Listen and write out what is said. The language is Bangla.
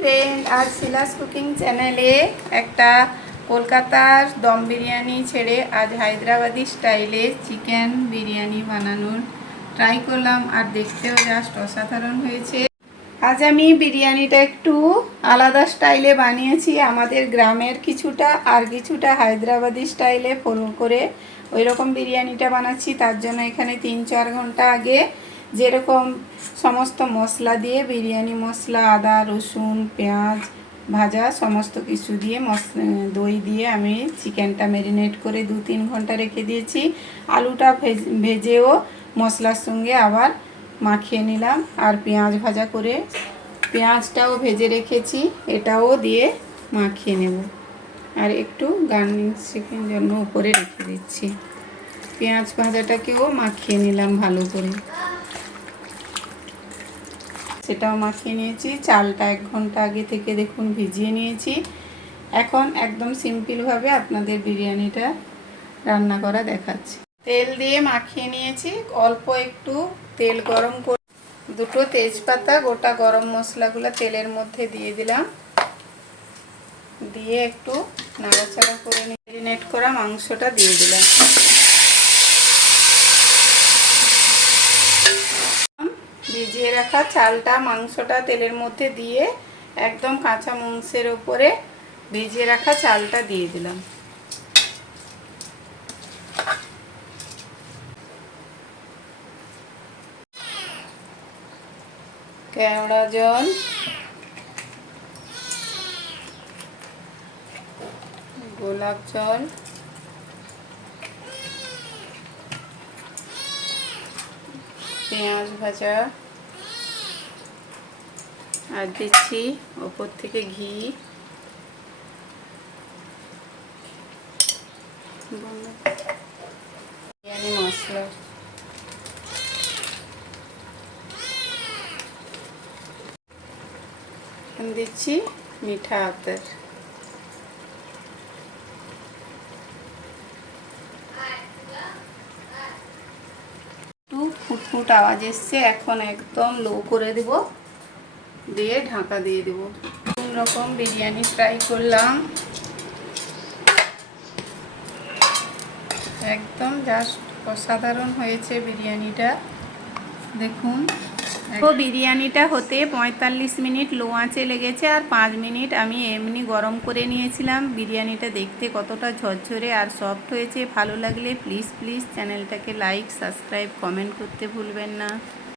ফ্রেন্ড, আজ শিলাস কুকিং চ্যানেলে একটা কলকাতার দম বিরিয়ানি ছেড়ে আজ হায়দ্রাবাদি স্টাইলে চিকেন বিরিয়ানি বানানোর ট্রাই করলাম, আর দেখতেও জাস্ট অসাধারণ হয়েছে। আজ আমি বিরিয়ানিটা একটু আলাদা স্টাইলে বানিয়েছি, আমাদের গ্রামের কিছুটা আর কিছুটা হায়দ্রাবাদি স্টাইলে ফলো করে ওই রকম বিরিয়ানিটা বানাচ্ছি। তার জন্য এখানে 3-4 ঘন্টা আগে যেরকম সমস্ত মশলা দিয়ে বিরিয়ানি মশলা, আদা রসুন পেঁয়াজ ভাজা সমস্ত কিছু দিয়ে দই দিয়ে আমি চিকেনটা ম্যারিনেট করে 2-3 ঘন্টা রেখে দিয়েছি। আলুটা ভেজেও মশলার সঙ্গে আবার মাখিয়ে নিলাম, আর পেঁয়াজ ভাজা করে পেঁয়াজটাও ভেজে রেখেছি, এটাও দিয়ে মাখিয়ে নেব। আর একটু গার্নিশিংয়ের জন্য উপরে রেখে দিচ্ছি। পেঁয়াজ ভাজাটাকেও মাখিয়ে নিলাম ভালো করে, সেটাও মাখিয়ে নিয়েছি। চালটা 1 ঘন্টা আগে থেকে দেখুন ভিজিয়ে নিয়েছি। এখন একদম সিম্পলভাবে আপনাদের বিরিয়ানিটা রান্না করা দেখাচ্ছি। তেল দিয়ে মাখিয়ে নিয়েছি, অল্প একটু তেল গরম করে 2 তেজপাতা, গোটা গরম মশলাগুলো তেলের মধ্যে দিয়ে দিলাম, দিয়ে একটু নাড়াচাড়া করে ম্যারিনেট করা মাংসটা দিয়ে দিলাম। ভিজিয়ে রাখা চালটা মাংসটা তেলের মধ্যে দিয়ে একদম কাঁচা মাংসের উপরে ভিজিয়ে রাখা চালটা দিয়ে দিলাম। কেওড়া জল, গোলাপ জল, পেঁয়াজ ভাজা, আর দিচ্ছি ওপর থেকে ঘি, বিরিয়ানি মশলা, দিচ্ছি মিঠা আতর। ফুটফুট আওয়াজ এসছে, এখন একদম লো করে দেব, দিয়ে ঢাকা দিয়ে দেব। কোন রকম বিরিয়ানি ট্রাই করলাম, একদম জাস্ট অসাধারণ হয়েছে বিরিয়ানিটা। দেখুন, তো বিরিয়ানিটা হতে 45 মিনিট লো আঁচে লেগেছে, আর 5 মিনিট আমি এমনি গরম করে নিয়েছিলাম। বিরিয়ানিটা দেখতে কতটা ঝরঝরে আর সফট হয়েছে। ভালো লাগলে প্লিজ চ্যানেলটাকে লাইক সাবস্ক্রাইব কমেন্ট করতে ভুলবেন না।